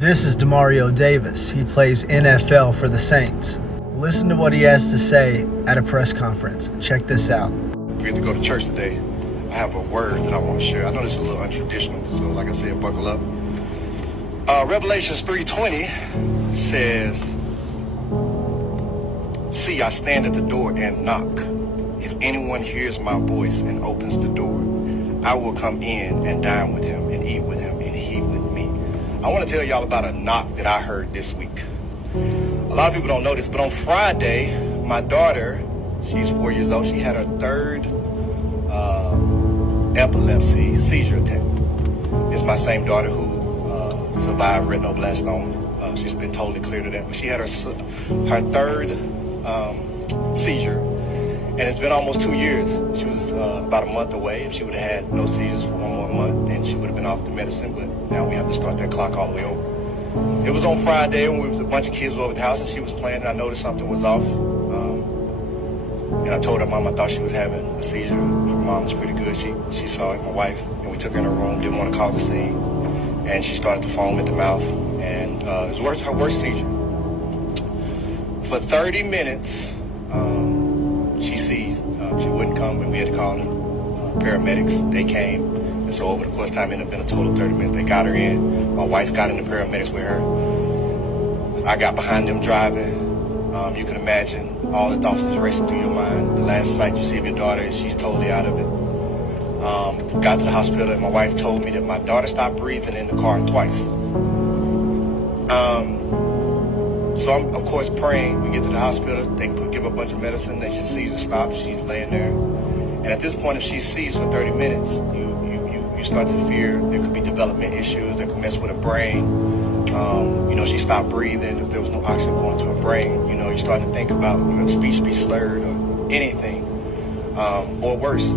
This is Demario Davis. He plays NFL for the Saints. Listen to what he has to say at a press conference. Check this out. We get to go to church today. I have a word that I want to share. I know this is a little untraditional, so like I said, buckle up. Revelations 3:20 says, "See, I stand at the door and knock. If anyone hears my voice and opens the door, I will come in and dine with him and eat with him and he with me." I want to tell y'all about a knock that I heard this week. A lot of people don't know this, but on Friday, my daughter, she's 4 years old, she had her third epilepsy seizure attack. It's my same daughter who survived retinoblastoma. She's been totally cleared of that, but she had her third seizure. And it's been almost 2 years. She was about a month away. If she would have had no seizures for one more month, then she would have been off the medicine. But now we have to start that clock all the way over. It was on Friday when a bunch of kids were over at the house and she was playing. And I noticed something was off. And I told her mom I thought she was having a seizure. Her mom was pretty good. She saw it, my wife. And we took her in her room, didn't want to cause a scene. And she started to foam at the mouth. And it was her worst seizure. For 30 minutes, she seized. She wouldn't come, and we had to call the paramedics. They came, and so over the course of time, it ended up being a total of 30 minutes. They got her in. My wife got in the paramedics with her. I got behind them driving. You can imagine all the thoughts that's racing through your mind. The last sight you see of your daughter is she's totally out of it. Got to the hospital, and my wife told me that my daughter stopped breathing in the car twice. So I'm, of course, praying. We get to the hospital. They give her a bunch of medicine. They just seizure stopped. She's laying there. And at this point, if she seized for 30 minutes, you start to fear there could be development issues that could mess with her brain. She stopped breathing. If there was no oxygen going to her brain, you're starting to think about her speech be slurred or anything, or worse.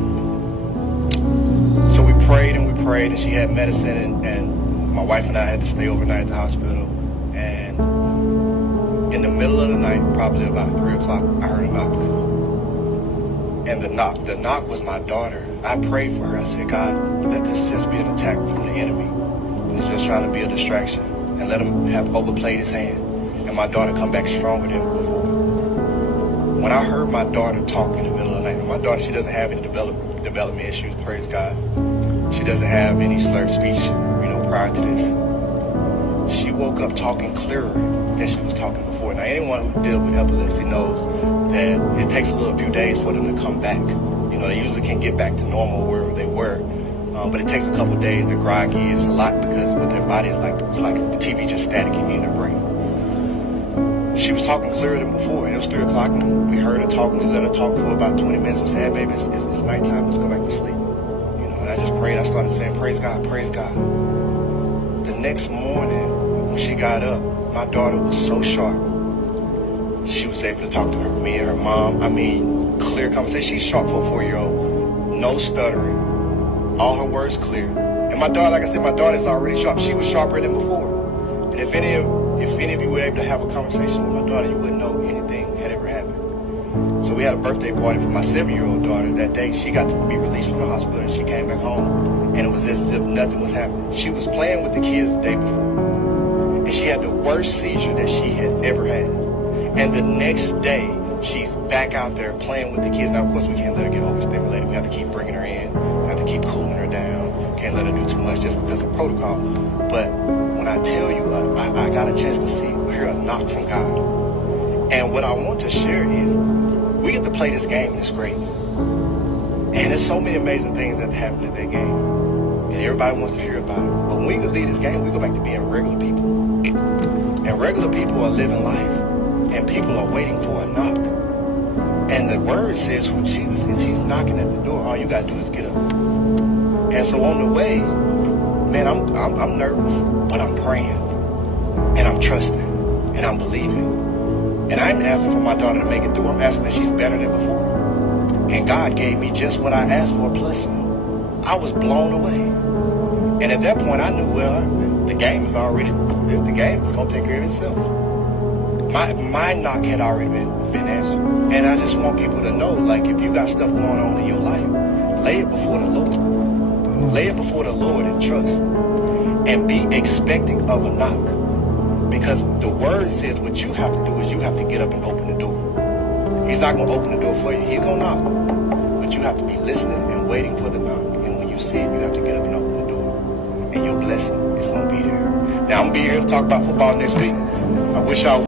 So we prayed, and she had medicine, and my wife and I had to stay overnight at the hospital. And in the middle of the night, probably about 3 o'clock, I heard a knock. And the knock was my daughter. I prayed for her. I said, God, let this just be an attack from the enemy. He's just trying to be a distraction. And let him have overplayed his hand. And my daughter come back stronger than before. When I heard my daughter talk in the middle of the night, my daughter, she doesn't have any development issues, praise God. She doesn't have any slurred speech, prior to this. She woke up talking clearer than she was talking before. Now, anyone who deals with epilepsy knows that it takes a few days for them to come back. They usually can get back to normal where they were. But it takes a couple days. They're groggy. It's a lot because what their body is like, it's like the TV just staticking in their brain. She was talking clearer than before, and it was 3 o'clock, and we heard her talking. We let her talk for about 20 minutes. We said, "Hey, baby, it's nighttime. Let's go back to sleep." And I just prayed. I started saying, "Praise God, praise God." The next morning, when she got up, my daughter was so sharp. She was able to talk to me and her mom. Clear conversation. She's sharp for a 4-year-old. No stuttering. All her words clear. And my daughter, like I said, my daughter's already sharp. She was sharper than before. And if any of you were able to have a conversation with my daughter, you wouldn't know anything had ever happened. So we had a birthday party for my 7-year-old daughter that day. She got to be released from the hospital, and she came back home. And it was as if nothing was happening. She was playing with the kids the day before. And she had the worst seizure that she had ever had. And the next day, she's back out there playing with the kids. Now, of course, we can't let her get overstimulated. We have to keep bringing her in. We have to keep cooling her down. Can't let her do too much just because of protocol. But when I tell you, I got a chance to hear a knock from God. And what I want to share is we get to play this game, and it's great. And there's so many amazing things that happen at that game. And everybody wants to hear about it. But when we leave this game, we go back to being regular people. And regular people are living life. And people are waiting for a knock. And the word says who Jesus is, he's knocking at the door. All you got to do is get up. And so on the way, man, I'm nervous, but I'm praying. And I'm trusting. And I'm believing. And I'm asking for my daughter to make it through. I'm asking that she's better than before. And God gave me just what I asked for, plus some. I was blown away. And at that point, I knew, the game is going to take care of itself. My knock had already been answered. And I just want people to know, if you got stuff going on in your life, lay it before the Lord. Lay it before the Lord and trust. And be expecting of a knock. Because the word says what you have to do is you have to get up and open the door. He's not going to open the door for you. He's going to knock. But you have to be listening and waiting for the knock. And when you see it, you have to get up and open the door. And your blessing is going to be there. Now, I'm going to be here to talk about football next week. I wish y'all